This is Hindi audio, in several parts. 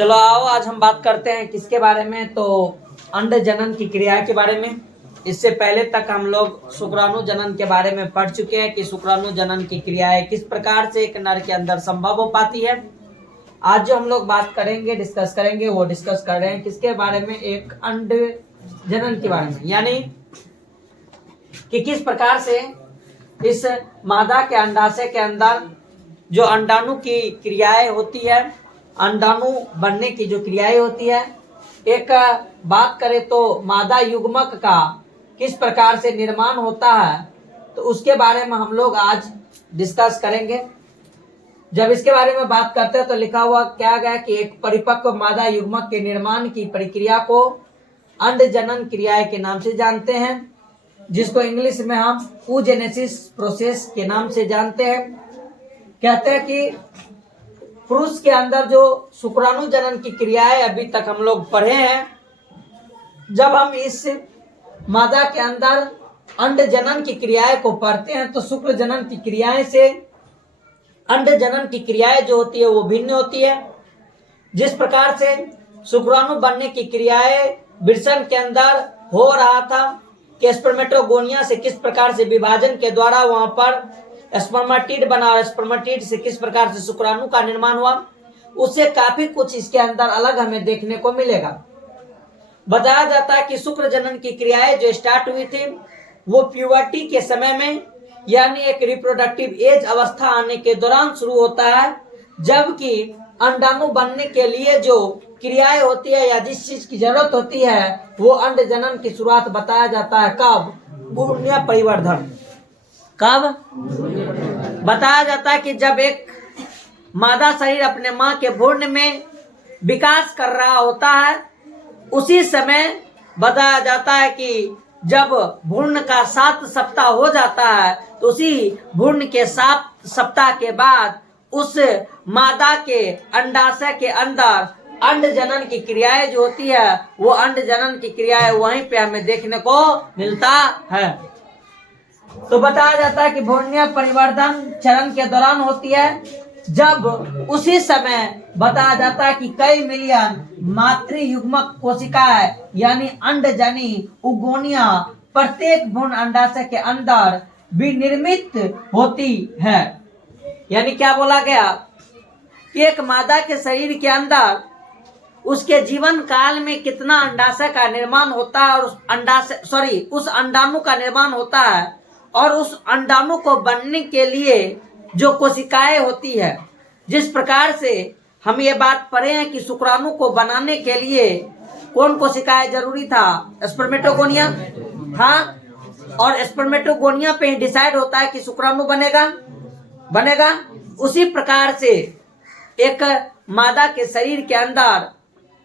चलो आओ आज हम बात करते हैं किसके बारे में, तो अंड जनन की क्रिया के बारे में। इससे पहले तक हम लोग शुक्राणु जनन के बारे में पढ़ चुके हैं कि शुक्राणु जनन की क्रियाएं किस प्रकार से एक नर के अंदर संभव हो पाती है। आज जो हम लोग बात करेंगे, डिस्कस करेंगे, वो डिस्कस कर रहे हैं किसके बारे में, एक अंड जनन के बारे में, यानी कि किस प्रकार से इस मादा के अंडाशय के अंदर जो अंडाणु की क्रियाएं होती है, अंडाणु बनने की जो क्रियाएं होती है, एक बात करें तो मादा युग्मक का किस प्रकार से निर्माण होता है, तो उसके बारे में हम लोग आज डिस्कस करेंगे। जब इसके बारे में बात करते हैं तो लिखा हुआ क्या गया कि एक परिपक्व मादा युग्मक के निर्माण की प्रक्रिया को अंड जनन क्रियाएं के नाम से जानते हैं, जिसको इंग्लिश में हम oogenesis प्रोसेस के नाम से जानते हैं। कहते हैं कि पुरुष के अंदर जो शुक्राणु जनन की क्रियाएं अभी तक हम लोग पढ़े हैं, जब हम इस मादा के अंदर अंड जनन की क्रियाएं को पढ़ते हैं तो शुक्र जनन की क्रियाएं से अंड जनन की क्रियाएं जो होती है वो भिन्न होती है। जिस प्रकार से शुक्राणु बनने की क्रियाएं वृषण के अंदर हो रहा था कि स्पर्मेटोगोनिया से किस प्रकार से विभाजन के द्वारा वहां पर स्पर्मेटिड बना और स्पर्मेटिड से किस प्रकार से शुक्राणु का निर्माण हुआ, उससे काफी कुछ इसके अंदर अलग हमें देखने को मिलेगा। बताया जाता है कि शुक्र जनन की क्रियाएं जो स्टार्ट हुई थी वो प्यूबर्टी के समय में, यानी एक रिप्रोडक्टिव एज अवस्था आने के दौरान शुरू होता है, जबकि अंडाणु बनने के लिए जो क्रियाएं होती है या जिस चीज की जरूरत होती है वो अंड जनन की शुरुआत बताया जाता है कब, भ्रूण परिवर्धन। कब बताया जाता है कि जब एक मादा शरीर अपने मां के भ्रूण में विकास कर रहा होता है, उसी समय बताया जाता है कि जब भ्रूण का 7 सप्ताह हो जाता है तो उसी भ्रूण के 7 सप्ताह के बाद उस मादा के अंडाशय के अंदर अंड जनन की क्रियाएं जो होती है वो अंड जनन की क्रियाएं वहीं पे हमें देखने को मिलता है। तो बताया जाता है कि भ्रूणीय परिवर्धन चरण के दौरान होती है, जब उसी समय बताया जाता है कि कई मिलियन मातृ युग्मक कोशिकाएं यानी अंडजनी उगोनिया प्रत्येक भ्रूण अंडाशय के अंदर विनिर्मित होती है। यानी क्या बोला गया कि एक मादा के शरीर के अंदर उसके जीवन काल में कितना अंडाशय का निर्माण होता है और उस अंडाणु का निर्माण होता है, और उस अंडाणु को बनने के लिए जो कोशिकाएं होती है, जिस प्रकार से हम ये बात पढ़े हैं कि शुक्राणु को बनाने के लिए कौन कोशिकाएं जरूरी था, स्पर्मेटोगोनिया। हाँ, और स्पर्मेटोगोनिया पे ही डिसाइड होता है कि शुक्राणु बनेगा। उसी प्रकार से एक मादा के शरीर के अंदर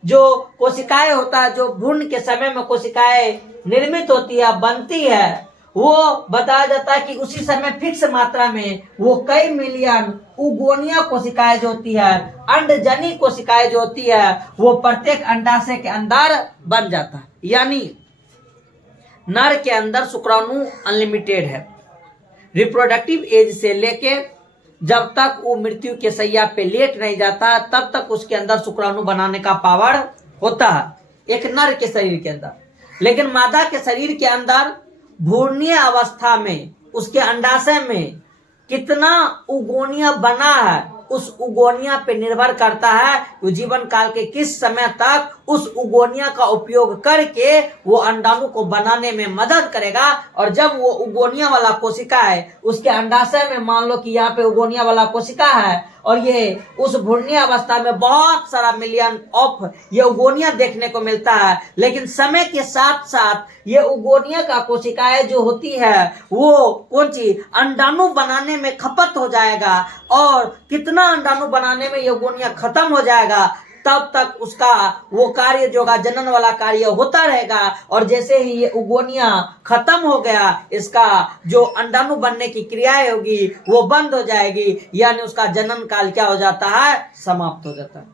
जो कोशिकाएं होता है, जो भ्रूण के समय में कोशिकाएं निर्मित होती है, बनती है, वो बताया जाता है कि उसी समय फिक्स मात्रा में वो कई मिलियन उगोनिया कोशिकाएं जो होती है, अंडजनी कोशिकाएं जो होती है, वो प्रत्येक अंडाशय के अंदर बन जाता है। यानी नर के अंदर शुक्राणु अनलिमिटेड है। रिप्रोडक्टिव एज से लेके जब तक वो मृत्यु के शैया पे लेट नहीं जाता तब तक उसके अंदर शुक्राणु बनाने का पावर होता है एक नर के शरीर के अंदर। लेकिन मादा के शरीर के अंदर भ्रूणीय अवस्था में उसके अंडाशय में कितना उगोनिया बना है, उस उगोनिया पे निर्भर करता है वो जीवन काल के किस समय तक उस उगोनिया का उपयोग करके वो अंडाणु को बनाने में मदद करेगा। और जब वो उगोनिया वाला कोशिका है उसके अंडाशय में, मान लो कि यहाँ पे उगोनिया वाला कोशिका है और ये उस भ्रूणीय अवस्था में बहुत सारा मिलियन ऑफ ये उगोनिया देखने को मिलता है, लेकिन समय के साथ साथ ये उगोनिया का कोशिकाएं जो होती है वो कौन सी अंडाणु बनाने में खपत हो जाएगा, और कितना अंडाणु बनाने में ये उगोनिया खत्म हो जाएगा तब तक उसका वो कार्य जो का जनन वाला कार्य होता रहेगा। और जैसे ही ये उगोनिया खत्म हो गया, इसका जो अंडाणु बनने की क्रियाएं होगी वो बंद हो जाएगी, यानी उसका जनन काल क्या हो जाता है, समाप्त हो जाता है।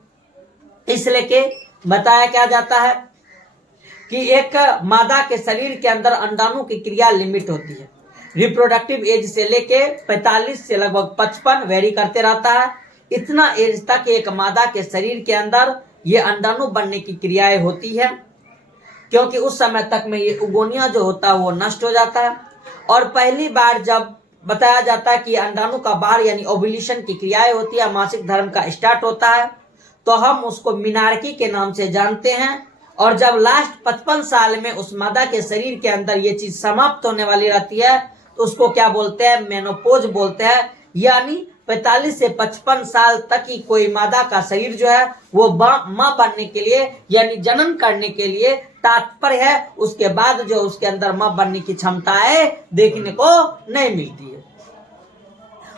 इसलिए के बताया क्या जाता है कि एक मादा के शरीर के अंदर अंडाणु की क्रिया लिमिट होती है। रिप्रोडक्टिव एज से लेके 45 से लगभग 55 वेरी करते रहता है। इतना एज तक एक मादा के शरीर के अंदर ये अंडाणु बनने की क्रियाएं होती है, क्योंकि उस समय तक में ये उगोनिया जो होता है वो नष्ट हो जाता है। और पहली बार जब बताया जाता है कि अंडाणु का बाहर यानी ओव्यूलेशन की क्रियाएं होती है, मासिक धर्म का स्टार्ट होता है, तो हम उसको मिनार्की के नाम से जानते हैं। और जब लास्ट 55 साल में उस मादा के शरीर के अंदर ये चीज समाप्त होने वाली रहती है, तो उसको क्या बोलते हैं? मेनोपोज बोलते हैं। यानी 45 से 55 साल तक ही कोई मादा का शरीर जो है वो मां बनने के लिए यानी जनन करने के लिए तात्पर्य है। उसके बाद जो उसके अंदर मां बनने की क्षमताएं देखने को नहीं मिलती है।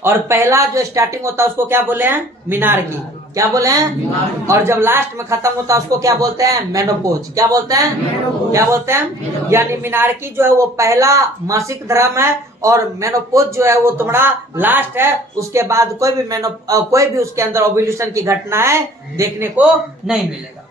और पहला जो स्टार्टिंग होता है उसको क्या बोले हैं? मिनार्की। क्या बोले हैं? और जब लास्ट में खत्म होता है उसको क्या बोलते हैं? मेनोपोज। क्या बोलते हैं? क्या बोलते हैं? यानी मिनार्की जो है वो पहला मासिक धर्म है, और मेनोपोज जो है वो तुम्हारा लास्ट है। उसके बाद कोई भी उसके अंदर ओव्यूलेशन की घटनाएं देखने को नहीं मिलेगा।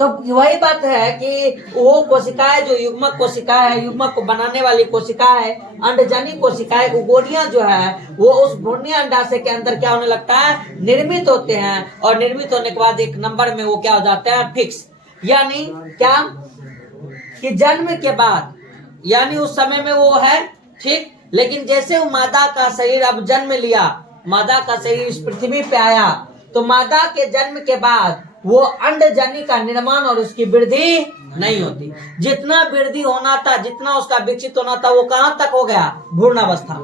तो वही बात है कि वो कोशिकाएं जो युग्मक कोशिकाएं है, युग्मक को बनाने वाली कोशिकाएं, अंडजनी कोशिकाएं, उगोनिया जो है वो उस भ्रूणीय अंडाशय के अंदर क्या होने लगता है? निर्मित होते हैं। और निर्मित होने के बाद एक नंबर में वो क्या हो जाते हैं? फिक्स। यानी क्या कि जन्म के बाद यानी उस समय में वो है ठीक, लेकिन जैसे वो मादा का शरीर अब जन्म लिया, मादा का शरीर इस पृथ्वी पे आया, तो मादा के जन्म के बाद वो अंडजनी का निर्माण और उसकी वृद्धि नहीं होती। जितना वृद्धि होना था, जितना उसका विकसित होना था, वो कहां तक हो गया? भ्रूणावस्था।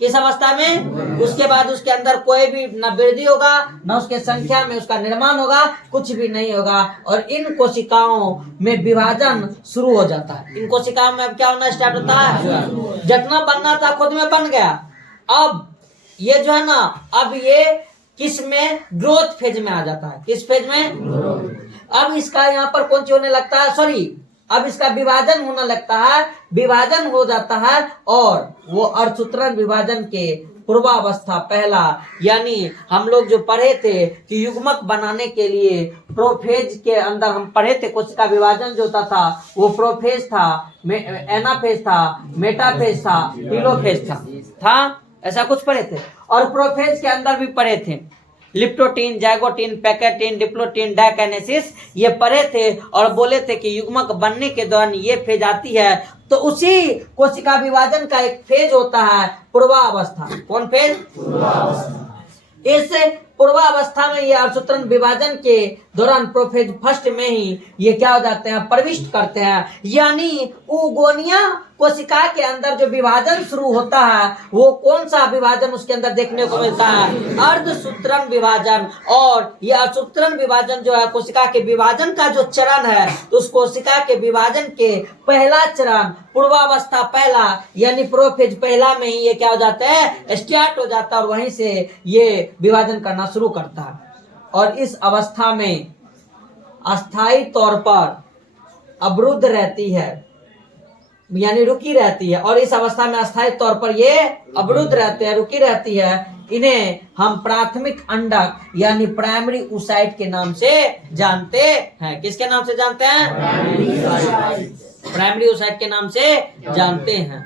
किस अवस्था में? उसके बाद उसके अंदर कोई भी न वृद्धि होगा, न उसके संख्या में उसका निर्माण होगा, कुछ भी नहीं होगा। और इन कोशिकाओं में विभाजन शुरू हो जाता है। इन कोशिकाओं में अब क्या होना स्टार्ट होता है? जितना बनना था खुद में बन गया। अब ये जो है ना, अब ये किस में? ग्रोथ फेज में आ जाता है। किस फेज में? अब इसका यहाँ पर कौन सी होने लगता है? सॉरी, अब इसका विभाजन होने लगता है, विभाजन हो जाता है। और वो अर्धसूत्रण विभाजन के पूर्वावस्था पहला, यानी हम लोग जो पढ़े थे कि युग्मक बनाने के लिए प्रोफेज के अंदर हम पढ़े थे, कोशिका विभाजन जो होता था वो प्रोफेज था, एनाफेज था, मेटाफेज था, टीलोफेज था ऐसा कुछ पढ़े थे। और प्रोफेज के अंदर भी पढ़े थे leptotene, zygotene, pachytene, diplotene, diakinesis, ये पढ़े थे। और बोले थे कि युग्मक बनने के दौरान ये फेज आती है, तो उसी कोशिका विभाजन का एक फेज होता है पूर्वावस्था। कौन फेज? पूर्वावस्था। इस पूर्वावस्था में ये अर्धसूत्रण विभाजन के दौरान प्रोफेज फर्स्ट में ही ये क्या हो जाते हैं? प्रविष्ट करते हैं। यानी उगोनिया कोशिका के अंदर जो विभाजन शुरू होता है, वो कौन सा विभाजन उसके अंदर देखने को मिलता है? अर्धसूत्रण विभाजन। और ये अर्धसूत्रण विभाजन जो है कोशिका के विभाजन का जो चरण है, तो उस कोशिका के विभाजन के पहला चरण पूर्वावस्था पहला यानी प्रोफेज पहला में ही ये क्या हो जाता है? स्टार्ट हो जाता है, और वहीं से ये विभाजन करना शुरू करता है। और इस अवस्था में अस्थायी तौर पर अवरुद्ध रहती है, यानी रुकी रहती है। और इस अवस्था में अस्थायी तौर पर ये अवरुद्ध रहते हैं, रुकी रहती है। इन्हें हम प्राथमिक अंडक यानी प्राइमरी oocyte के नाम से जानते हैं। किसके नाम से जानते हैं? प्राइमरी oocyte के नाम से जानते हैं।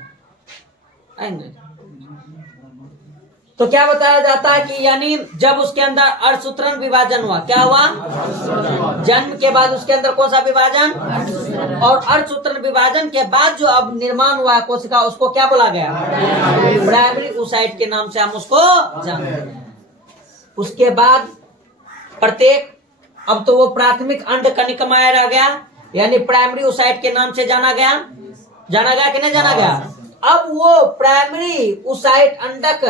तो क्या बताया जाता है कि यानी जब उसके अंदर अर्धसूत्रण विभाजन हुआ, क्या हुआ? जन्म के बाद उसके अंदर कौन सा विभाजन? और अर्धसूत्रण विभाजन के बाद जो अब निर्माण हुआ है कोशिका, उसको क्या बोला गया? प्राइमरी oocyte के नाम से हम उसको जानते हैं। उसके बाद प्रत्येक, अब तो वो प्राथमिक अंड कनिकमाय रह गया, यानी प्राइमरी oocyte के नाम से जाना गया कि नहीं जाना गया? अब वो प्राइमरी oocyte अंडक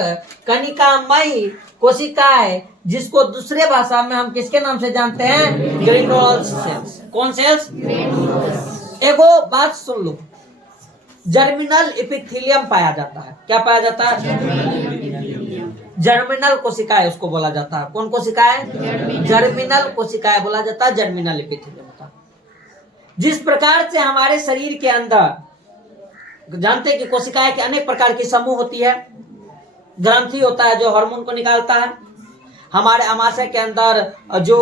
कनिकामयी कोशिकाएं, जिसको दूसरे भाषा में हम किसके नाम से जानते हैं? ग्रेन्युलोस सेल्स। Cone cells? एगो बात सुन लो, जर्मिनल एपिथेलियम पाया जाता है। क्या पाया जाता है? जर्मिनल कोशिकाएं उसको बोला जाता है। कौन कोशिकाएं? जर्मिनल कोशिकाएं बोला जाता है, जर्मिनल एपिथेलियम होता है। जिस प्रकार से हमारे शरीर के अंदर जानते हैं कि कोशिकाएं के अनेक प्रकार की समूह होती है। ग्रंथि होता है जो हार्मोन को निकालता है। हमारे अमाशय के अंदर जो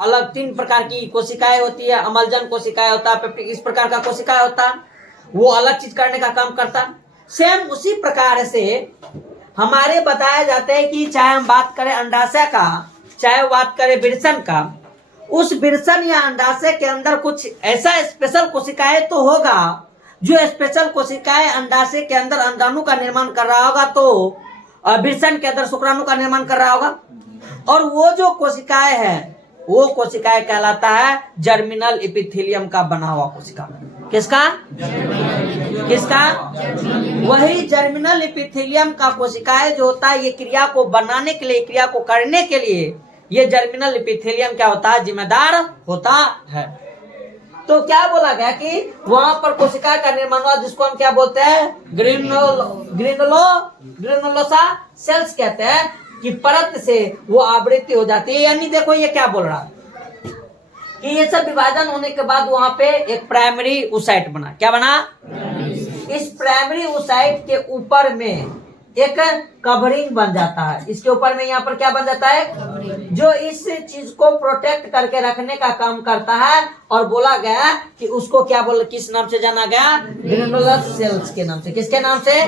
अलग 3 प्रकार की कोशिकाएं होती है, अम्लजन कोशिकाएं होता है, पेप्टिक, इस प्रकार का कोशिकाएं होता है, वो अलग चीज करने का काम करता है। सेम उसी प्रकार से हमारे बताया जाता है कि चाहे हम बात करें अंडाशय का, चाहे बात करें विरसन का, उस विरसन या अंडाशय के अंदर कुछ ऐसा स्पेशल कोशिकाएं तो होगा, जो स्पेशल कोशिकाएं अंडाशय के अंदर अंडाणु का निर्माण कर रहा होगा, तो विरसन के अंदर शुक्राणु का निर्माण कर रहा होगा। और वो जो कोशिकाएं हैं, वो कोशिकाएं कहलाता है जर्मिनल एपिथेलियम का बना हुआ कोशिका। किसका? किसका? वही जर्मिनल एपिथेलियम का कोशिकाएं जो होता है, ये क्रिया को बनाने के लिए, क्रिया को करने के लिए ये जर्मिनल एपिथेलियम क्या होता है? जिम्मेदार होता है। तो क्या बोला गया कि वहां पर कोशिका का निर्माण हुआ, जिसको हम क्या बोलते हैं? ग्रेनुलोसा सेल्स कहते हैं, कि परत से वो आवृत्ति हो जाती है। यानी देखो ये क्या बोल रहा है कि ये सब विभाजन होने के बाद वहां पे एक प्राइमरी oocyte बना। क्या बना? इस प्राइमरी oocyte के ऊपर में एक कवरिंग बन जाता है। इसके ऊपर में यहाँ पर क्या बन जाता है? जो इस चीज को प्रोटेक्ट करके रखने का काम करता है। और बोला गया कि उसको क्या बोल, किस नाम से जाना गया? ग्रेनुलस सेल्स के नाम से। किसके नाम से?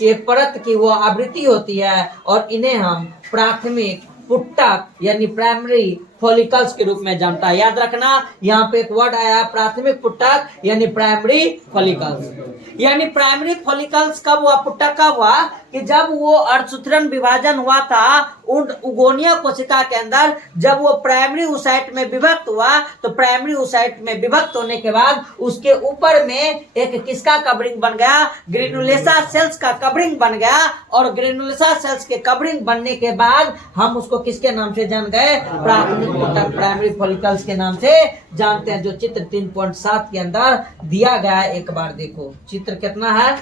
ये परत की वो आवृत्ति होती है, और इन्हें हम प्राथमिक पुट्टक यानी प्राइमरी फॉलिकल्स के रूप में जानता है। याद रखना, यहाँ पे एक वर्ड आया प्राथमिक पुट्टक यानी प्राइमरी फॉलिकल्स। यानी प्राइमरी फॉलिकल्स कब हुआ? पुट्टक कब हुआ? कि जब वो अर्धसूत्रण विभाजन हुआ था उगोनिया कोशिका के अंदर, जब वो प्राइमरी oocyte में विभक्त हुआ, तो प्राइमरी oocyte में विभक्त होने के बाद उसके ऊपर में एक किसका कवरिंग बन गया? ग्रेनुलोसा सेल्स का कवरिंग बन गया। और ग्रेनुलोसा सेल्स के कवरिंग बनने के बाद हम उसको किसके नाम से जान गए? प्राथमिक पुट्टक प्राइमरी फॉलिकल्स के नाम से जानते हैं, जो चित्र 3.7 के अंदर दिया गया है। एक बार देखो चित्र कितना है?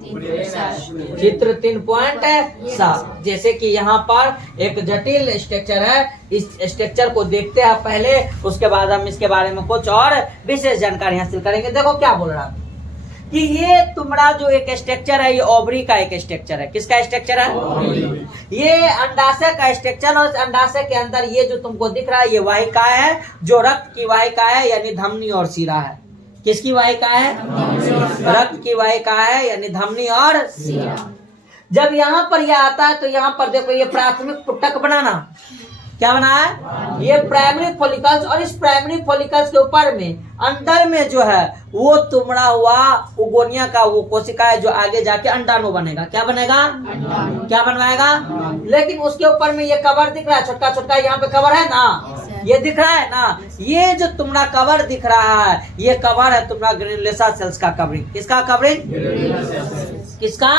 चित्र 3.7। जैसे कि यहाँ पर एक जटिल स्ट्रक्चर है, इस स्ट्रक्चर को देखते हैं पहले, उसके बाद हम इसके बारे में कुछ और विशेष जानकारी हासिल करेंगे। देखो क्या बोल रहा है कि ये तुम्हारा जो एक स्ट्रक्चर है, ये ओवरी का एक स्ट्रक्चर है। किसका स्ट्रक्चर है? ये अंडाशय का स्ट्रक्चर। और अंडाशय के अंदर ये जो तुमको दिख रहा है, ये वाहिका है, जो रक्त की वाहिका है, यानी धमनी और शिरा है। किसकी वाहिका है? रक्त की वाहिका है, यानी धमनी और शिरा। जब यहाँ पर यह आता है, तो यहाँ पर देखो ये प्राथमिक पुट्टक बनाना। क्या बना है? ये प्राइमरी फॉलिकल्स। और इस प्राइमरी फॉलिकल्स के ऊपर में अंदर में जो है वो तुमड़ा हुआ उगोनिया का वो कोशिका है, जो आगे जाके अंडाणु बनेगा। क्या बनेगा? क्या बनवाएगा? लेकिन उसके ऊपर में ये कवर दिख रहा है, छोटा छोटा यहाँ पे कवर है ना, ये दिख रहा है ना। ये जो तुम्हारा कवर दिख रहा है, ये कवर है तुम्हारा ग्रेनुलोसा सेल्स का कवरिंग। किसका कवरिंग? किसका?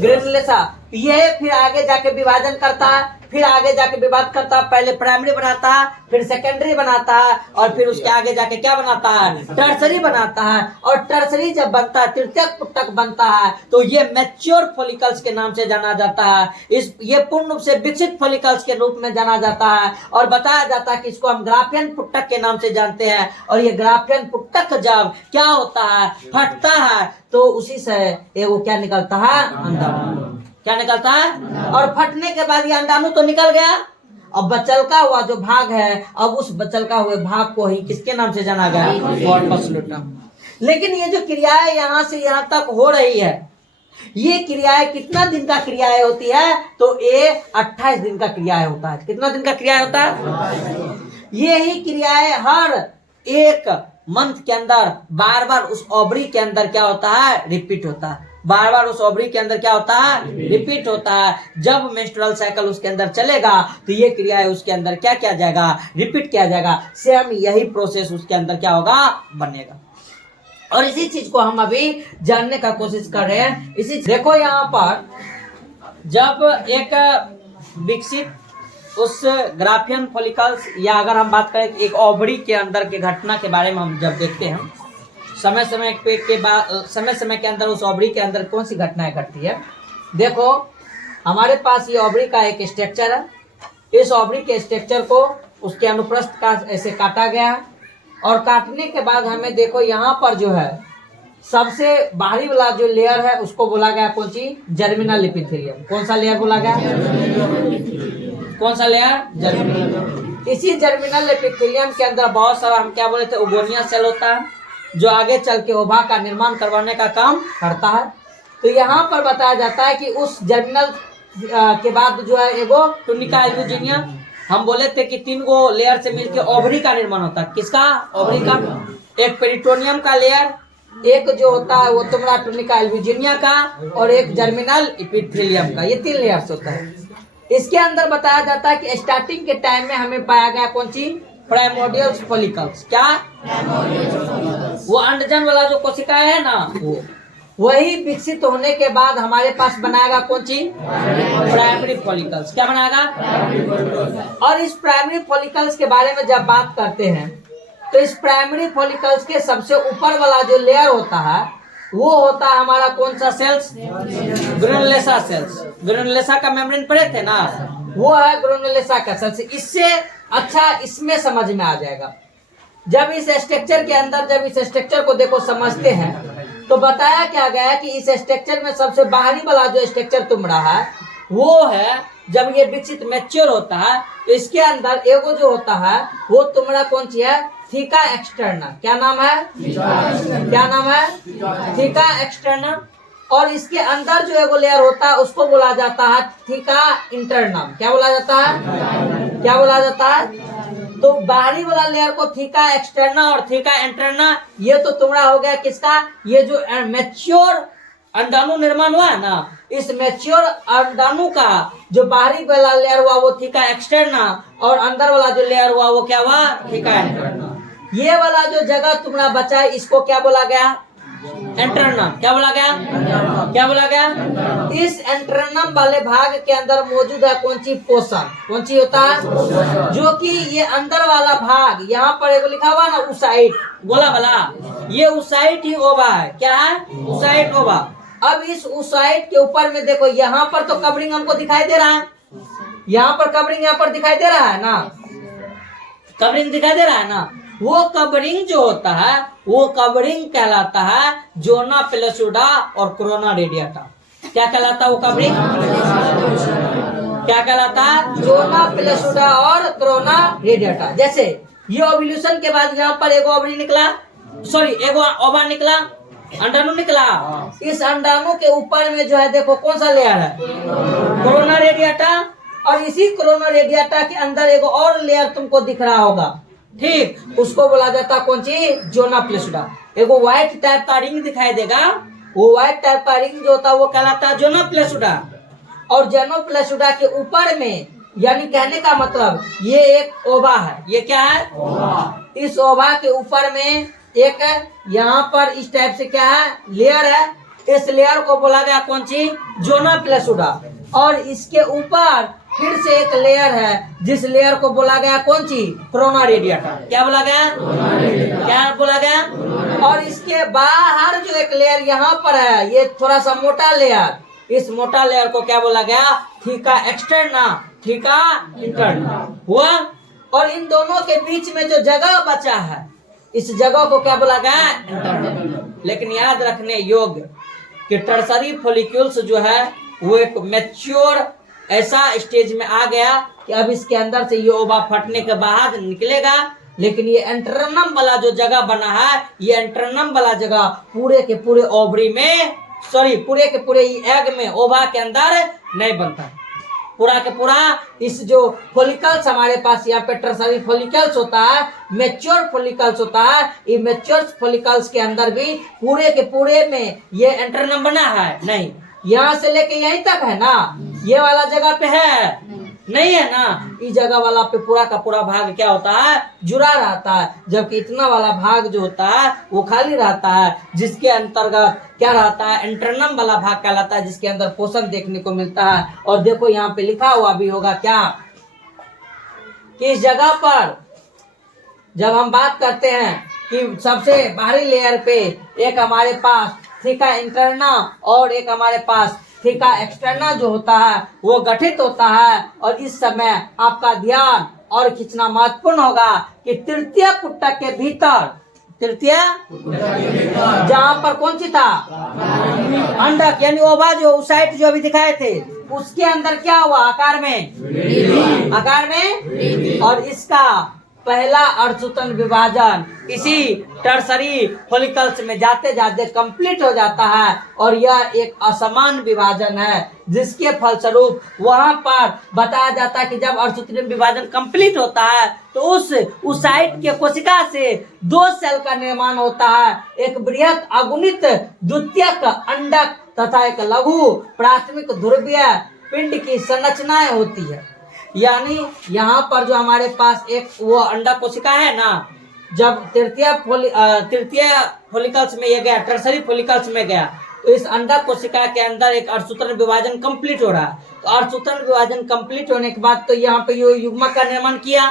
ग्रेनुलोसा। ये फिर आगे जाके विभाजन करता है, फिर आगे जाके विभाजन करता है। पहले प्राइमरी बनाता है, फिर सेकेंडरी बनाता है, और फिर उसके आगे जाके क्या बनाता है? टर्सरी बनाता है। और टर्सरी जब बनता है, तृतीयक पुट्टक बनता है, तो ये मैच्योर फॉलिकल्स के नाम से जाना जाता है। ये पूर्ण रूप से विकसित फॉलिकल्स के रूप में जाना जाता है। और बताया जाता है कि इसको हम ग्राफियन पुट्टक के नाम से जानते हैं। और ये ग्राफियन पुट्टक जब क्या होता है? फटता है, तो उसी से ये वो क्या निकलता है? अंडाणु। क्या निकलता है? और फटने के बाद ये अंडाणु तो निकल गया। अब बचलका हुआ जो भाग है, अब उस बचलका हुए भाग को ही किसके नाम से जाना गया? कॉर्पस लूटम। लेकिन ये जो क्रियाएं यहाँ से यहाँ तक हो रही है, ये क्रियाएं कितना दिन का क्रियाएं होती है? तो ये 28 दिन का क्रियाएं होता है। कितना दिन का क्रियाएं होता है? ये ही क्रियाएं हर एक मंथ के अंदर बार बार उस ओवरी के अंदर क्या होता है? रिपीट होता है। बार बार उस ओवरी के अंदर क्या होता है? रिपीट होता है। जब मेंस्ट्रुअल साइकिल उसके अंदर चलेगा, तो ये क्रियाएं उसके अंदर क्या किया जाएगा? रिपीट किया जाएगा। सेम यही प्रोसेस उसके अंदर क्या होगा? बनेगा। और इसी चीज को हम अभी जानने का कोशिश कर रहे हैं। इसी देखो यहाँ पर जब एक विकसित उस ग्राफियन फॉलिकल्स, या अगर हम बात करें एक ओवरी के अंदर के घटना के बारे में हम जब देखते हैं, समय समय के अंदर उस ओवरी के अंदर कौन सी घटनाएं घटती है। देखो हमारे पास ये ओवरी का एक स्ट्रक्चर है। इस ओवरी के स्ट्रक्चर को उसके अनुप्रस्थ का ऐसे काटा गया है। और काटने के बाद हमें देखो यहाँ पर जो है सबसे बाहरी वाला जो लेयर है, उसको बोला गया कौन सी? Germinal epithelium. कौन सा लेयर बोला गया? कौन सा लेयर? जर्मिनल। इसी जर्मिनल एपिथेलियम के अंदर बहुत सारा हम क्या बोले थे? उगोनिया सेल होता है, जो आगे चल के ओभा का निर्माण करवाने का काम करता है। तो यहाँ पर बताया जाता है कि उस जर्मिनल के बाद जो है एगो टुनिका एल्ब्यूजिनिया। हम बोले थे कि 3 गो लेयर से मिलकर ओवरी का निर्माण होता है। किसका? ओवरी का। एक पेरिटोनियम का लेयर, एक जो होता है वो तुम्हारा टुनिका एल्ब्यूजिनिया का, और एक जर्मिनल एपिथेलियम का। ये 3 लेयर्स होता है। इसके अंदर बताया जाता है कि स्टार्टिंग के टाइम में हमें पाया गया कौन सी? Primordial follicles. क्या? वो अंडजन वाला जो कोशिका है ना, वो वही विकसित होने के बाद हमारे पास बनाएगा कौन सी? Primary follicles. क्या बनाएगा? और इस प्राइमरी फॉलिकल्स के बारे में जब बात करते हैं तो इस प्राइमरी फॉलिकल्स के सबसे ऊपर वाला जो लेयर होता है वो होता है हमारा कौन सा सेल्स? Granulosa cells. ग्रेनुलोसा का मेम्ब्रेन पढ़े थे ना, वो है ग्रेनुलोसा का सेल्स। इससे अच्छा इसमें समझ में आ जाएगा। जब इस स्ट्रक्चर के अंदर, जब इस स्ट्रक्चर को देखो समझते हैं तो बताया क्या गया है कि इस स्ट्रक्चर में सबसे बाहरी वाला जो स्ट्रक्चर तुम रहा है वो है जब ये विकसित मैच्योर होता है तो इसके अंदर एगो जो होता है वो तुम्हारा कौन सी है? Theca externa. क्या नाम है? क्या नाम है? Theca externa. और इसके अंदर जो एगो लेयर होता है उसको बोला जाता है थीका इंटरनम। क्या बोला जाता है? क्या बोला जाता है? तो बाहरी वाला लेयर को थीका एक्सटर्ना और थीका इंटरना, ये तो तुम्हारा हो गया किसका? ये जो मैच्योर अंडाणु निर्माण हुआ है ना, इस मैच्योर अंडाणु का जो बाहरी वाला लेयर हुआ वो थीका एक्सटर्ना, और अंदर वाला जो लेयर हुआ वो क्या हुआ? Theca interna. ये वाला जो जगह तुम्हारा बचा है इसको क्या बोला गया? एंटरनम। क्या बोला गया? क्या बोला गया? इस एंटरनम वाले भाग के अंदर मौजूद है कौन सी? पोषण। कौन सी होता है? जो कि ये अंदर वाला भाग, यहाँ पर एक लिखा हुआ ना उसाइट, गोला वाला, ये उसाइट ही ओवा है। क्या है? उसाइट ओवा। अब इस उसाइट के ऊपर में देखो, यहाँ पर तो कवरिंग हमको दिखाई दे रहा है, यहाँ पर कवरिंग यहाँ पर दिखाई दे रहा है ना, कवरिंग दिखाई दे रहा है ना। वो कवरिंग जो होता है वो कवरिंग कहलाता है जोना पेलुसिडा और कोरोना रेडिएटा। क्या कहलाता है वो कवरिंग? क्या कहलाता है? जोना पेलुसिडा और कोरोना रेडिएटा। जैसे ये ओव्यूलेशन के बाद यहाँ पर एगो ओवरी निकला, सॉरी एगो ओवा निकला, अंडाणु निकला। इस अंडाणु के ऊपर में जो है देखो कौन सा लेयर है? Corona radiata. और इसी कोरोना रेडिएटा के अंदर एगो और लेयर तुमको दिख रहा होगा, ठीक, उसको बोला जाता है कौन सी? Zona pellucida. एगो व्हाइट टाइप का रिंग दिखाई देगा, वो व्हाइट टाइप का रिंग जो होता है वो कहलाता है जोना पेलुसिडा। और जोना पेलुसिडा के ऊपर में, यानी कहने का मतलब ये एक ओवा है। ये क्या है? ओवा। इस ओवा के ऊपर में एक यहाँ पर इस टाइप से क्या है? लेयर है। इस लेयर को बोला गया कौन सी? Zona pellucida. और इसके ऊपर फिर से एक लेयर है जिस लेयर को बोला गया कौन सी? Corona radiata. क्या बोला गया? क्या बोला गया? और इसके बाहर जो एक लेयर यहाँ पर है, ये थोड़ा सा मोटा लेयर, इस मोटा लेयर को क्या बोला गया? थीका एक्सटर्ना, थीका इंटरना हुआ। और इन दोनों के बीच में जो जगह बचा है इस जगह को क्या बोला गया? इंटरना। लेकिन याद रखने योग्य कि टर्सरी फॉलिक्यूल्स जो है वो एक मैच्योर ऐसा स्टेज में आ गया कि अब इसके अंदर से ये ओवा फटने के बाद निकलेगा। लेकिन ये एंटरनम वाला जो जगह बना है, ये एंटरनम वाला जगह पूरे के पूरे ओवरी में, सॉरी पूरे के पूरे एग में, ओवा के अंदर नहीं बनता। पूरा के पूरा इस जो फॉलिकल्स हमारे पास यहाँ पे टर्सरी फॉलिकल्स होता है, मैच्योर फॉलिकल्स होता है, ये मैच्योर फॉलिकल्स के अंदर भी पूरे के पूरे में ये एंटरनम बना है नहीं। यहाँ से लेके यहीं तक है ना, ये वाला जगह पे है नहीं है ना, इस जगह वाला पे पूरा का पूरा भाग क्या होता है? जुड़ा रहता है। जबकि इतना वाला भाग जो होता है वो खाली रहता है, जिसके अंतर्गत क्या रहता है? इंटरनम वाला भाग कहलाता है, जिसके अंदर पोषण देखने को मिलता है। और देखो यहाँ पे लिखा हुआ भी होगा क्या कि इस जगह पर जब हम बात करते हैं कि सबसे बाहरी लेयर पे एक हमारे पास थीका इंटरना और एक हमारे पास थीका एक्सटर्ना जो होता है वो गठित होता है। और इस समय आपका ध्यान और खींचना महत्वपूर्ण होगा कि तृतीय पुटक के भीतर, तृतीय जहाँ पर कौन सी था? अंडक, यानी ओवा जो उसाइट जो अभी दिखाए थे उसके अंदर क्या हुआ? आकार में, आकार में। और इसका पहला अर्धसूत्रण विभाजन इसी टर्सरी फॉलिकल्स में जाते जाते कंप्लीट हो जाता है और यह एक असमान विभाजन है, जिसके फलस्वरूप वहां पर बताया जाता है कि जब अर्धसूत्रण विभाजन कंप्लीट होता है तो उस साइट के कोशिका से 2 सेल का निर्माण होता है, एक बृहत अगुणित द्वितीयक अंडक तथा एक लघु प्राथमिक ध्रुवीय पिंड की संरचनाएं होती है। यानी यहाँ पर जो हमारे पास एक वो अंडा कोशिका है ना, जब तृतीय फॉलिकल्स में ये गया, टर्सरी फॉलिकल्स में गया, तो इस अंडा कोशिका के अंदर एक अर्धसूत्रण विभाजन कंप्लीट हो रहा है। तो अर्धसूत्रण विभाजन कंप्लीट होने के बाद तो यहाँ पे ये युग्मक का निर्माण किया।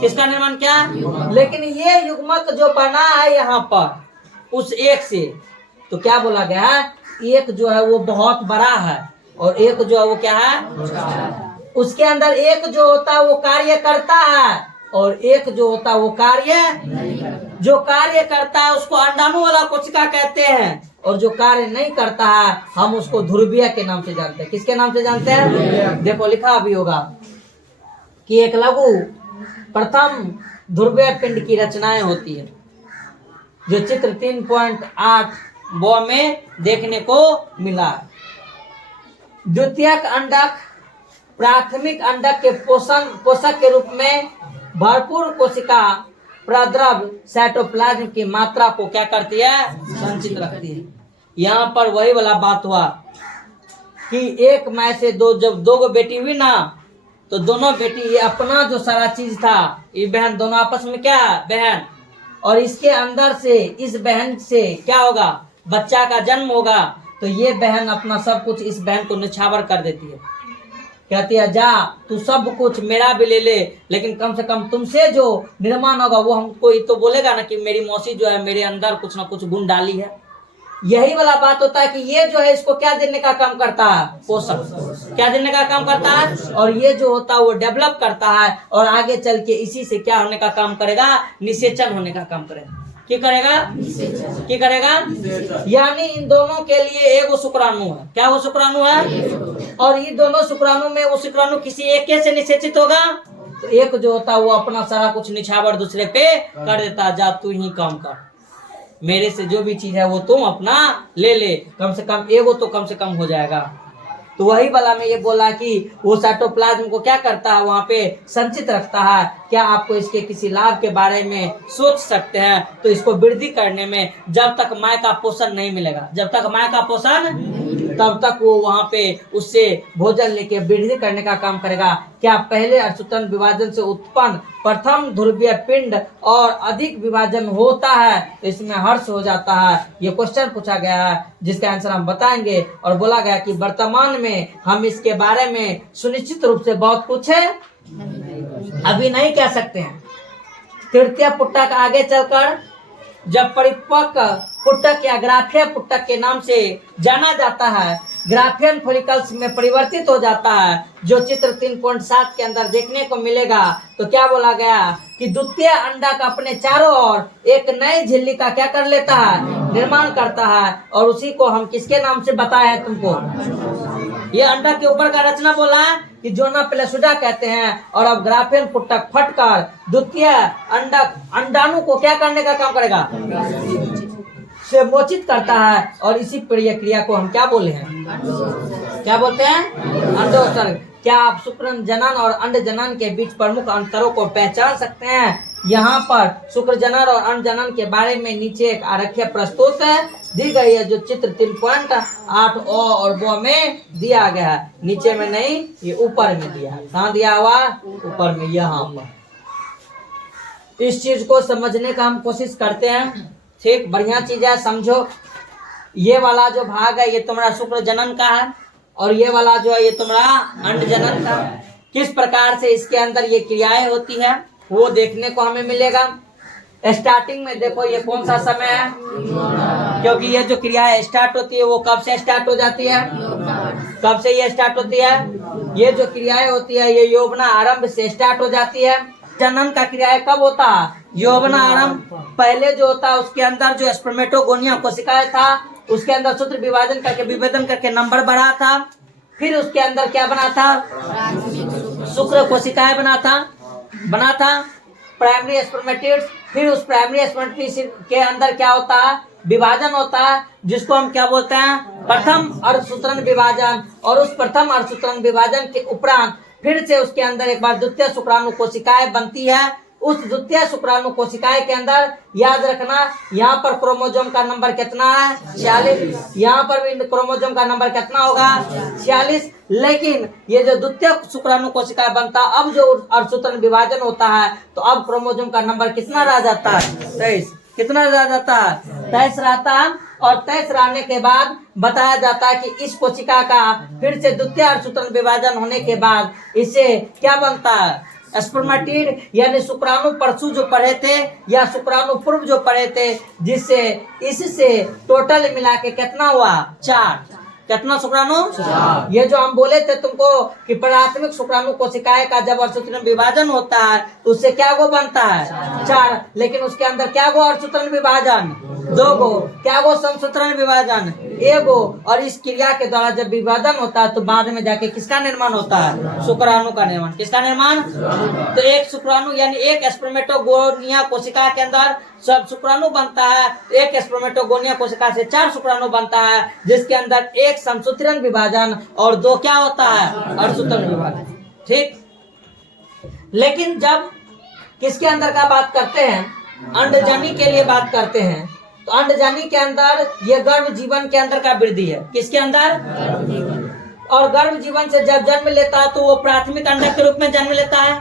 किसका निर्माण किया? लेकिन ये युग्मक जो बना है यहाँ पर उस एक से, तो क्या बोला गया है, एक जो है वो बहुत बड़ा है और एक जो है वो क्या है, उसके अंदर एक जो होता है वो कार्य करता है और एक जो होता है वो जो कार्य करता है उसको अंडाणु वाला कोशिका कहते हैं, और जो कार्य नहीं करता है हम उसको ध्रुवीय के नाम से जानते हैं। किसके नाम से जानते हैं? देखो लिखा भी होगा कि एक लघु प्रथम ध्रुवीय पिंड की रचनाएं होती है, जो चित्र 3.8 वो में देखने को मिला। द्वितीयक अंडक प्राथमिक अंडक के पोषक के रूप में भरपूर कोशिका प्रद्रव साइटोप्लाज्म की मात्रा को क्या करती है? संचित रखती है। यहाँ पर वही वाला बात हुआ कि एक माँ से जब 2 बेटी हुई ना, तो दोनों बेटी ये अपना जो सारा चीज था, ये बहन दोनों आपस में क्या बहन, और इसके अंदर से इस बहन से क्या होगा, बच्चा का जन्म होगा। तो ये बहन अपना सब कुछ इस बहन को निछावर कर देती है, कहती है जा तू सब कुछ मेरा भी ले ले, लेकिन कम से कम तुमसे जो निर्माण होगा वो हमको ये तो बोलेगा ना कि मेरी मौसी जो है मेरे अंदर कुछ ना कुछ गुण डाली है। यही वाला बात होता है कि ये जो है इसको क्या देने का काम करता है? पोषक। क्या देने का काम करता है? और ये जो होता है वो डेवलप करता है और आगे चल के इसी से क्या होने का काम करेगा? निषेचन होने का काम करेगा। क्या करेगा? यानी इन दोनों के लिए एक शुक्राणु है। क्या वो शुक्राणु है? और ये दोनों शुक्राणु में वो शुक्राणु किसी एक से निषेचित होगा, तो एक जो होता है वो अपना सारा कुछ निछावर दूसरे पे कर देता, जा तू ही काम कर, मेरे से जो भी चीज है वो तुम अपना ले ले, कम से कम एगो तो कम से कम हो जाएगा। तो वही वाला में ये बोला कि वो साइटोप्लाज्म को क्या करता है, वहाँ पे संचित रखता है। क्या आपको इसके किसी लाभ के बारे में सोच सकते हैं? तो इसको वृद्धि करने में जब तक माँ का पोषण नहीं मिलेगा, जब तक माँ का पोषण, तब तक वो वहाँ पे उससे भोजन लेके वृद्धि करने का काम करेगा। क्या पहले अर्धसूत्रण विभाजन से उत्पन्न प्रथम ध्रुवीय पिंड और अधिक विभाजन होता है तो इसमें हर्ष हो जाता है? ये क्वेश्चन पूछा गया है, जिसका आंसर हम बताएंगे। और बोला गया कि वर्तमान में हम इसके बारे में सुनिश्चित रूप से बहुत कुछ अभी नहीं कह सकते हैं। तृतीय पुटक आगे चलकर जब परिपक्व पुटक या ग्राफिया पुटक के नाम से जाना जाता है, ग्राफियन फॉलिकल्स में परिवर्तित हो जाता है, जो चित्र 3.7 के अंदर देखने को मिलेगा। तो क्या बोला गया कि द्वितीय अंडक अपने चारों ओर एक नई झिल्ली का क्या कर लेता है? निर्माण करता है, और उसी को हम किसके नाम से बताए हैं तुमको? ये अंडक के ऊपर का रचना बोला है कि जोना प्लेसुडा कहते हैं। और अब ग्राफियन पुटक फटकर द्वितीय अंडक अंडाणु को क्या करने का काम करेगा? से मोचित करता है, और इसी क्रिया को हम क्या बोले हैं? क्या बोलते हैं? अंडोत्सर्ग। क्या आप शुक्र जनन और अंड जनन के बीच प्रमुख अंतरों को पहचान सकते हैं? यहाँ पर शुक्र जनन और अंड जनन के बारे में नीचे एक आरेखीय प्रस्तुत दी गई है, जो चित्र 3.8 और वो में दिया गया है। नीचे में नहीं, ये ऊपर में दिया है। कहाँ दिया हुआ? ऊपर में, यहाँ पर। इस चीज को समझने का हम कोशिश करते हैं। ठीक, बढ़िया चीज है, समझो। ये वाला जो भाग है ये तुम्हारा शुक्र जनन का है, और ये वाला जो है ये तुम्हारा अंड जनन का। किस प्रकार से इसके अंदर ये क्रियाएं होती है वो देखने को हमें मिलेगा। स्टार्टिंग में देखो ये कौन सा समय है, क्योंकि ये जो क्रियाएं स्टार्ट होती है वो कब से स्टार्ट हो जाती है? कब से ये स्टार्ट होती है? ये जो क्रियाएं होती है ये यौवना आरंभ से स्टार्ट हो जाती है। जनन का क्रियाएं कब होता है? यौवना आरंभ। पहले जो होता है उसके अंदर जो स्पर्मेटोगोनिया कोशिकाएं था, उसके अंदर सूत्र विभाजन करके विभेदन करके नंबर बढ़ा था। फिर उसके अंदर क्या बना था? शुक्र कोशिकाएं बना था। प्राइमरी स्पर्मेटिड्स, फिर उस प्राइमरी स्पर्मेटिड्स के अंदर क्या होता है, विभाजन होता है, जिसको हम क्या बोलते हैं, प्रथम अर्धसूत्रण विभाजन। और उस प्रथम अर्धसूत्रण विभाजन के उपरांत फिर से उसके अंदर एक बार द्वितीय शुक्राणु कोशिकाएं बनती है। उस द्वितीय शुक्राणु कोशिकाएं के अंदर याद रखना, यहाँ पर क्रोमोसोम का नंबर कितना है, 46। यहाँ पर भी क्रोमोसोम का नंबर कितना होगा, 46। लेकिन ये जो द्वितीय शुक्राणु कोशिकाएं बनता, अब जो अर्धसूत्रण विभाजन होता है, तो अब क्रोमोसोम का नंबर कितना रह जाता है, 23। कितना रह जाता है, 23 रहता है। और 23 रहने के बाद बताया जाता है कि इस कोशिका का फिर से द्वितीय अर्धसूत्रण विभाजन होने के बाद इससे क्या बनता है, स्पर्मेटिड, यानी शुक्राणु परशु जो पढ़े थे या शुक्राणु पूर्व जो पढ़े थे, जिससे इससे टोटल मिला के कितना हुआ, 4। कितना शुक्राणु, ये जो हम बोले थे तुमको कि प्राथमिक शुक्राणु कोशिकाएं का जब अर्धसूत्रण विभाजन होता है तो उससे क्या गो बनता है, 4। लेकिन उसके अंदर क्या गो अर्धसूत्रण विभाजन, 2 गो। क्या गो समसूत्रण विभाजन, 1 गो। और इस क्रिया के द्वारा जब विभाजन होता है तो बाद में जाके किसका निर्माण होता है, शुक्राणु का निर्माण। किसका निर्माण, तो एक शुक्राणु यानी एक स्पर्मेटोगोनिया कोशिका के अंदर सब शुक्राणु बनता है। एक स्पर्मेटोगोनिया कोशिका से 4 शुक्राणु बनता है, जिसके अंदर एक समसूत्रण विभाजन और 2 क्या होता है, अर्धसूत्रण विभाजन। ठीक। लेकिन जब किसके अंदर का बात करते हैं, अंडजनी के लिए बात करते हैं, तो अंडजनी के अंदर ये गर्भ जीवन के अंदर का वृद्धि है। किसके अंदर, और गर्भ जीवन से जब जन्म लेता है तो वो प्राथमिक अंडक के रूप में जन्म लेता है,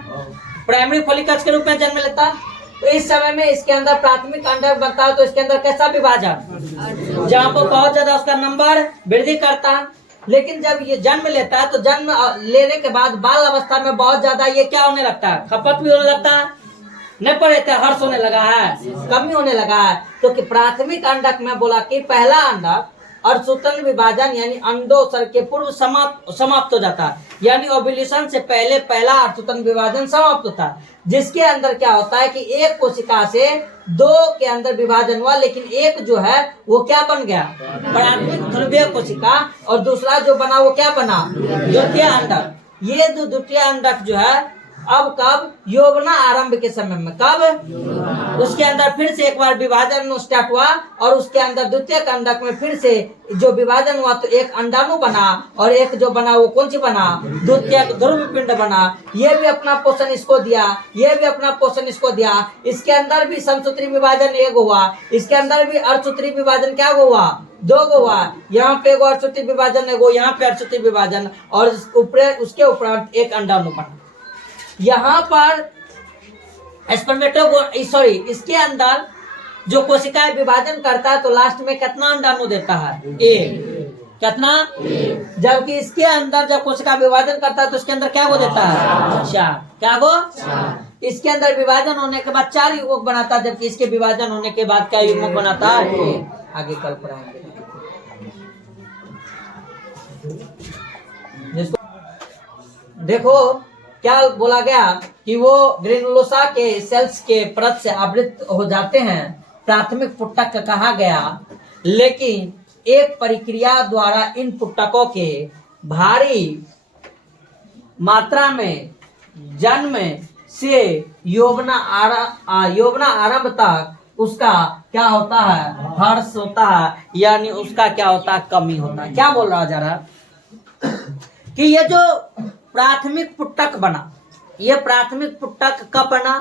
प्राइमरी फोलिकल्स के रूप में जन्म लेता है। तो इस समय में इसके अंदर प्राथमिक अंडक बनता है, तो इसके अंदर कैसा विभाजन, जहाँ पर बहुत ज्यादा उसका नंबर वृद्धि करता है। लेकिन जब ये जन्म लेता है तो जन्म लेने के बाद बाल अवस्था में बहुत ज्यादा ये क्या होने लगता है, खपत भी होने लगता है, नहीं पढ़े थे, हर्ष होने लगा है, कमी होने लगा है। तो कि प्राथमिक अंडक में बोला कि पहला अंडक अर्धसूत्रण विभाजन यानी अंडोत्सर्ग के पूर्व समाप्त हो जाता है, यानी ओव्यूलेशन से पहले पहला अर्धसूत्रण विभाजन समाप्त होता है, जिसके अंदर क्या होता है कि एक कोशिका से 2 के अंदर विभाजन हुआ, लेकिन एक जो है वो क्या बन गया, प्राथमिक ध्रुवीय कोशिका, और दूसरा जो बना वो क्या बना, द्वितीय अंडक। ये जो द्वितीय अंडक जो है अब कब, यौवना आरंभ के समय में, कब, उसके अंदर फिर से एक बार विभाजन स्टार्ट हुआ, और उसके अंदर द्वितीय अंडक में फिर से जो विभाजन हुआ तो एक अंडाणु बना, और एक जो बना वो कौन सी बना, द्वितीय ध्रुव पिंड बना। ये भी अपना पोषण इसको दिया, ये भी अपना पोषण इसको दिया। इसके अंदर भी समसूत्री विभाजन 1 हुआ, इसके अंदर भी अर्धसूत्री विभाजन क्या हुआ, 2 गो हुआ। यहाँ पे एगो अर्धसूत्री विभाजन 1 गो, यहाँ पे अर्धसूत्री विभाजन, और उसके उपरांत एक अंडाणु बना। यहाँ पर इसके अंदर जो कोशिकाएं विभाजन करता है तो लास्ट में कितना अंडाणु देता है, 1। कितना, जबकि इसके अंदर जब कोशिका विभाजन करता है तो इसके अंदर क्या वो देता है, 4। क्या वो, इसके अंदर विभाजन होने के बाद 4 युग्मक बनाता है, जबकि इसके विभाजन होने के बाद क्या युग्मक बनाता है, आगे कल पढ़ाएंगे। देखो क्या बोला गया कि वो ग्रेनुलोसा के सेल्स के परत से आवृत हो जाते हैं, प्राथमिक पुटक कहा गया। लेकिन एक प्रक्रिया द्वारा इन पुटकों के भारी मात्रा में जन्म से यौवना आरंभ तक उसका क्या होता है, हर्ष होता है, यानी उसका क्या होता है, कमी होता है। क्या बोल रहा जा रहा कि ये जो प्राथमिक पुटक बना, ये प्राथमिक पुटक कब बना,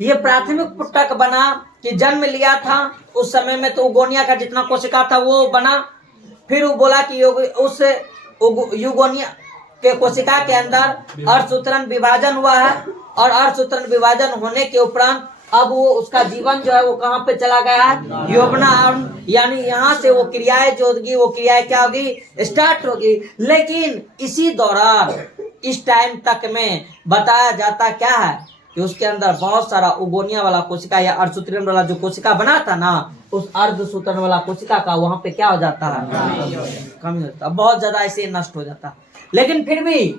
ये प्राथमिक पुटक बना कि जन्म लिया था उस समय में तो उगोनिया का जितना कोशिका था वो बना। फिर वो बोला कि उस युगोनिया के कोशिका के अंदर अर्धसूत्रण विभाजन हुआ है, और अर्धसूत्रण विभाजन होने के उपरांत अब वो उसका जीवन जो है वो कहाँ पे चला गया है, यौवना, यानी यहाँ से वो क्रियाएं जो होगी वो क्रियाएं क्या होगी, स्टार्ट होगी। लेकिन इसी दौरान इस टाइम तक में बताया जाता क्या है कि उसके अंदर बहुत सारा उगोनिया वाला कोशिका या अर्धसूत्रण वाला जो कोशिका बना था ना, उस अर्धसूत्रण वाला कोशिका का वहां पे क्या हो जाता है, कमी होता है, बहुत ज्यादा ऐसे नष्ट हो जाता है। लेकिन फिर भी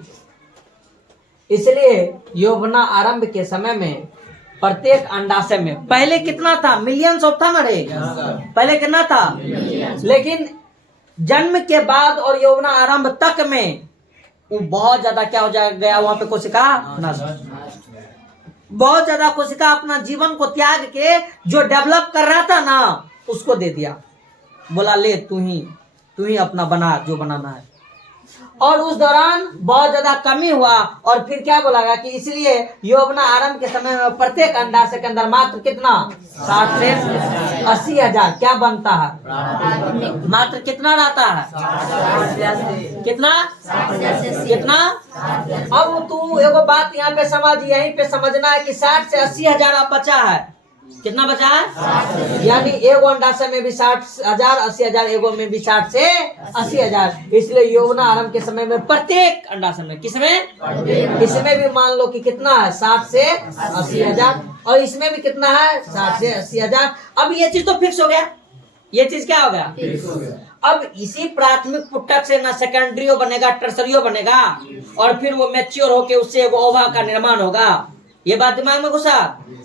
इसलिए यौवना आरंभ के समय में प्रत्येक अंडाशय में पहले कितना था, मिलियंस ऑफ था ना रे, पहले कितना था, लेकिन जन्म के बाद और यौवना आरंभ तक में वो बहुत ज्यादा क्या हो गया, वहां पे कोशिका नष्ट। बहुत ज्यादा कोशिका अपना जीवन को त्याग के जो डेवलप कर रहा था ना उसको दे दिया, बोला ले तू ही अपना बना जो बनाना है। और उस दौरान बहुत ज्यादा कमी हुआ और फिर क्या बोला गया कि इसलिए यौवना आरंभ के समय में प्रत्येक अंडाशय के अंदर मात्र कितना 60 से 80 हजार क्या बनता है, मात्र कितना रहता है, कितना। अब तू एगो बात यहाँ पे समझ, यहीं पे समझना है कि 60 से 80 हजार अब बचा है, कितना बचा है, यानी एगो अंडाशय में भी 60 हजार 80 हजार, एगो में भी 60 से 80 हजार। इसलिए यौवना आरंभ के समय में प्रत्येक अंडाशय में किसमें, इसमें भी मान लो कि कितना है 60 से 80 हजार और इसमें भी कितना है 60 से 80 हजार। अब ये चीज तो फिक्स हो गया, ये चीज क्या हो गया, फिक्स हो गया। अब इसी प्राथमिक पुटक से ना सेकेंडरियो बनेगा टर्सरियो बनेगा और फिर वो मैच्योर होके उससे एगो ओवा का निर्माण होगा, ये बात दिमाग में घुसा।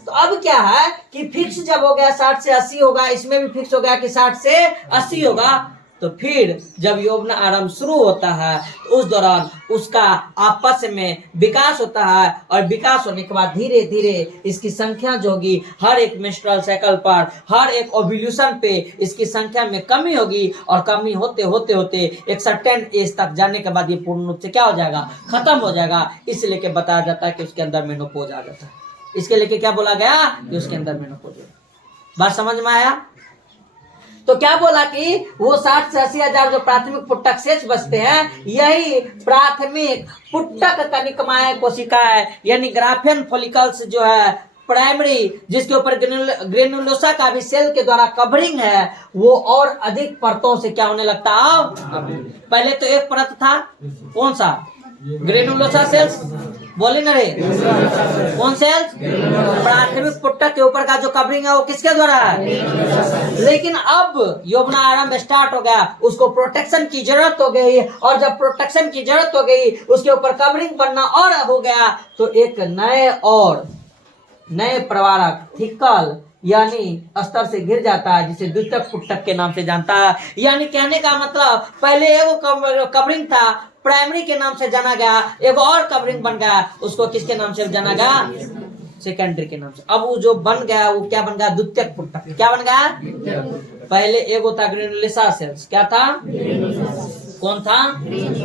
तो अब क्या है कि फिक्स जब हो गया 60 से 80 होगा, इसमें भी फिक्स हो गया कि 60 से 80 होगा, तो फिर जब यौवन आरंभ शुरू होता है तो उस दौरान उसका आपस में विकास होता है और विकास होने के बाद धीरे धीरे इसकी संख्या जो होगी हर एक मेंस्ट्रुअल साइकिल पर, हर एक ओव्यूलेशन पे इसकी संख्या में कमी होगी और कमी होते होते होते एक सर्टेन एज तक जाने के बाद ये पूर्ण रूप से क्या हो जाएगा, खत्म हो जाएगा। इसलिए के बताया जाता है कि उसके अंदर मेनोपॉज आ जाता है, इसके लेके क्या बोला गया कि उसके अंदर मेनोपॉज। बात समझ में आया। तो क्या बोला कि वो 60 से 80 हजार जो प्राथमिक पुटक शेष बचते हैं यही प्राथमिक पुटक कनिकमाएं कोशिकाएं यानी ग्राफियन फॉलिकल्स जो है प्राइमरी, जिसके ऊपर ग्रेनुलोसा का भी सेल के द्वारा कवरिंग है, वो और अधिक परतों से क्या होने लगता है। पहले तो एक परत था, कौन सा, ग्रेनुलोसा सेल्स, बोले ना रे, कौन सेल्स, प्राथमिक पुटक के ऊपर का जो कवरिंग है वो किसके द्वारा है। लेकिन अब यौवन आरंभ स्टार्ट हो गया, उसको प्रोटेक्शन की जरूरत हो गई और जब प्रोटेक्शन की जरूरत हो गई उसके ऊपर कवरिंग बनना और हो गया तो एक नए प्रवारक थिकल यानी स्तर से गिर जाता है जिसे द्वितीयक पुटक के नाम से जानता है। यानी कहने का मतलब पहले एगो कवरिंग था प्राइमरी के नाम से जाना गया, एक और कवरिंग बन गया, उसको किसके नाम से जाना गया, सेकेंडरी के नाम से। अब वो जो बन गया वो क्या बन गया, द्वितीयक पुटक। क्या बन गया, पहले एगो था ग्रेनुलोसा सेल्स, क्या था, कौन था,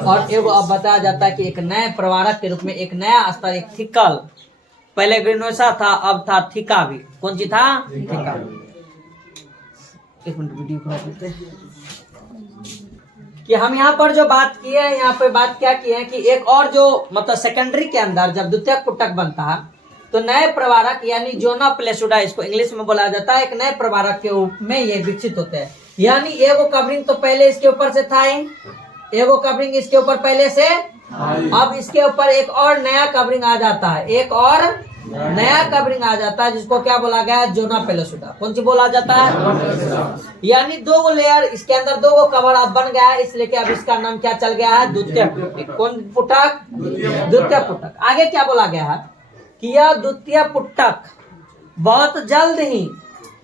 और एगो अब बताया जाता है कि एक नए प्रवारक के रूप में एक नया स्तर, एक थिकल, पहले ग्रेनुलोसा था अब था थिका भी, कौन सी था, थिका। एक मिनट वीडियो को देखते हैं कि हम यहाँ पर जो बात की है, यहाँ पे बात क्या की है कि एक और जो मतलब सेकेंडरी के अंदर जब द्वितीयक पुटक बनता है तो नए प्रवारक यानी जोना प्लेसुडा, इसको इंग्लिश में बोला जाता है, एक नए प्रवारक के रूप में ये विकसित होते हैं। यानी एगो कवरिंग तो पहले इसके ऊपर से था, एगो कवरिंग इसके ऊपर पहले से, अब इसके ऊपर एक और नया कवरिंग आ जाता है, एक और नया कवरिंग आ जाता है जिसको क्या बोला गया है, जोना पेलोसुडा। कौन सी बोला जाता है, यानी दो लेयर इसके अंदर दो कवर अब बन गया है, इसलिए कि अब इसका नाम क्या चल गया है, द्वितीयक पुटक। कौन पुटक, द्वितीयक पुटक। आगे क्या बोला गया है कि यह द्वितीय पुटक बहुत जल्द ही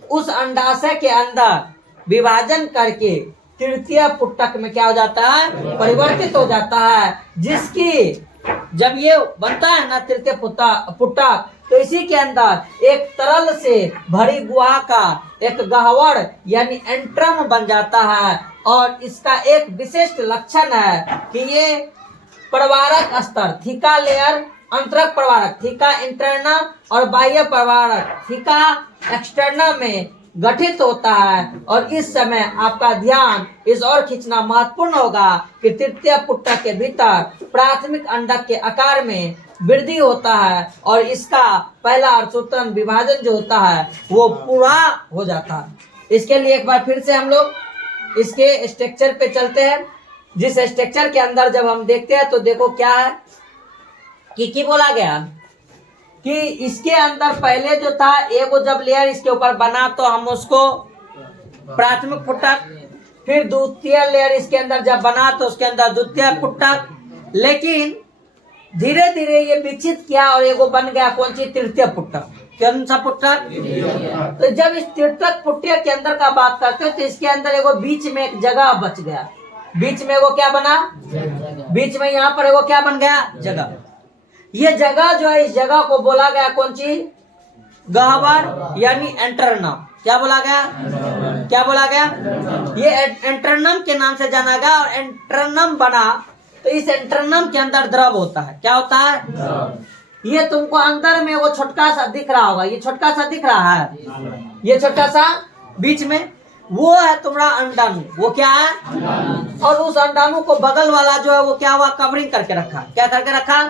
उस अंडाशय के अंदर विभाजन करके तृतीय पुटक में क्या हो जाता है, परिवर्तित हो जाता है, जिसकी जब ये बनता है ना तृतीय पुटक तो इसी के अंदर एक तरल से भरी गुहा का एक गह्वर यानी एंट्रम बन जाता है। और इसका एक विशिष्ट लक्षण है कि ये प्रवारक स्तर थीका लेयर, अंतरक प्रवारक थीका इंटरना और बाह्य प्रवारक थीका एक्सटर्ना में गठित होता है। और इस समय आपका ध्यान इस ओर खींचना महत्वपूर्ण होगा कि तृतीय पुटक के भीतर प्राथमिक अंडक के आकार में वृद्धि होता है और इसका पहला अर्धसूत्रण विभाजन जो होता है वो पूरा हो जाता है। इसके लिए एक बार फिर से हम लोग इसके स्ट्रक्चर पे चलते हैं, जिस स्ट्रक्चर के अंदर जब हम देखते हैं तो देखो क्या है कि बोला गया कि इसके अंदर पहले जो था एगो जब लेयर इसके ऊपर बना तो हम उसको प्राथमिक पुटक, फिर द्वितीय लेयर इसके अंदर जब बना तो उसके अंदर द्वितीय पुटक, लेकिन धीरे धीरे ये विकसित किया और एगो बन गया कौन सी, तृतीय पुटक। कौन सा पुटक, तो जब इस तृतीय पुटक के अंदर का बात करते हो तो इसके अंदर एगो बीच में एक जगह बच गया, बीच में एगो क्या बना, बीच में यहाँ पर एगो क्या बन गया, जगह। ये जगह जो है, इस जगह को बोला गया कौन चीज? गह्वर यानी एंटरनम। क्या बोला गया? क्या बोला गया? ये एंटरनम के नाम से जाना गया। और एंटरनम बना तो इस एंटरनम के अंदर द्रव होता है। क्या होता है? ये तुमको अंदर में वो छोटका सा दिख रहा होगा, ये छोटका सा दिख रहा है, ये छोटका सा बीच में वो है तुम्हारा अंडाणु। वो क्या है? और उस अंडाणु को बगल वाला जो है वो क्या हुआ? कवरिंग करके रखा। क्या करके रखा?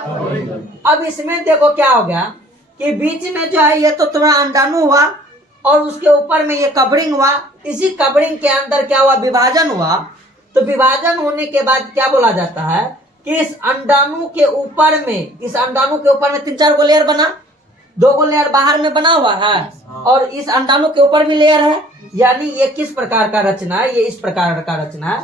अब इसमें देखो क्या हो गया कि बीच में जो है ये तो तुम्हारा अंडाणु हुआ और उसके ऊपर में ये कवरिंग हुआ। इसी कवरिंग के अंदर क्या हुआ? विभाजन हुआ। तो विभाजन होने के बाद क्या बोला जाता है कि इस अंडाणु के ऊपर में, इस अंडाणु के ऊपर में 3-4 गो लेयर बना, 2 गो लेयर बाहर में बना हुआ है और इस अंडाणु के ऊपर भी लेयर है। यानी ये किस प्रकार का रचना है? ये इस प्रकार का रचना है।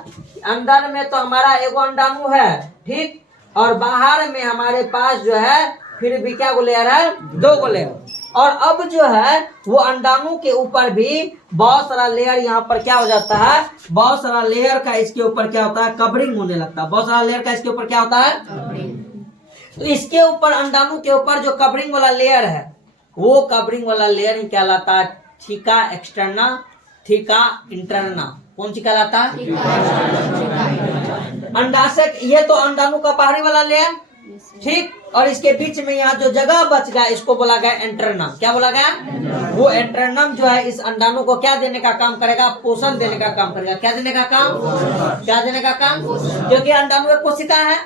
अंदर में तो हमारा एगो अंडाणु है, ठीक, और बाहर में हमारे पास जो है फिर भी क्या गो लेयर है? 2 गो लेयर। और अब जो है वो अंडाणु के ऊपर भी बहुत सारा लेयर यहाँ पर क्या हो जाता है? बहुत सारा लेयर का इसके ऊपर क्या होता है? कवरिंग होने लगता है। बहुत सारा लेयर का इसके ऊपर क्या होता है? तो इसके ऊपर अंडाणु के ऊपर जो कवरिंग वाला लेयर है वो कवरिंग वाला लेयर ही कहलाता है थीका एक्सटर्ना, थीका इंटरना। कौन सी कहलाता है? अंडाशय। ये तो अंडाणु का बाहरी वाला लेयर, ठीक, और इसके बीच में यहाँ जो जगह बच गया इसको बोला गया एंटरनम। क्या बोला गया? वो एंटरनम जो है इस अंडाणु को क्या देने का काम करेगा? पोषण देने का काम करेगा। क्या देने का काम? क्या देने का काम? क्योंकि अंडाणु एक कोशिका है,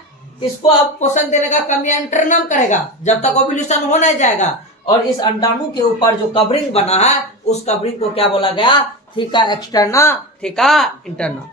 इसको अब पोषण देने का काम ये एंटरनम करेगा जब तक ओव्यूलेशन हो नहीं जाएगा। और इस अंडाणु के ऊपर जो कवरिंग बना है उस कवरिंग को क्या बोला गया? Theca externa, theca interna.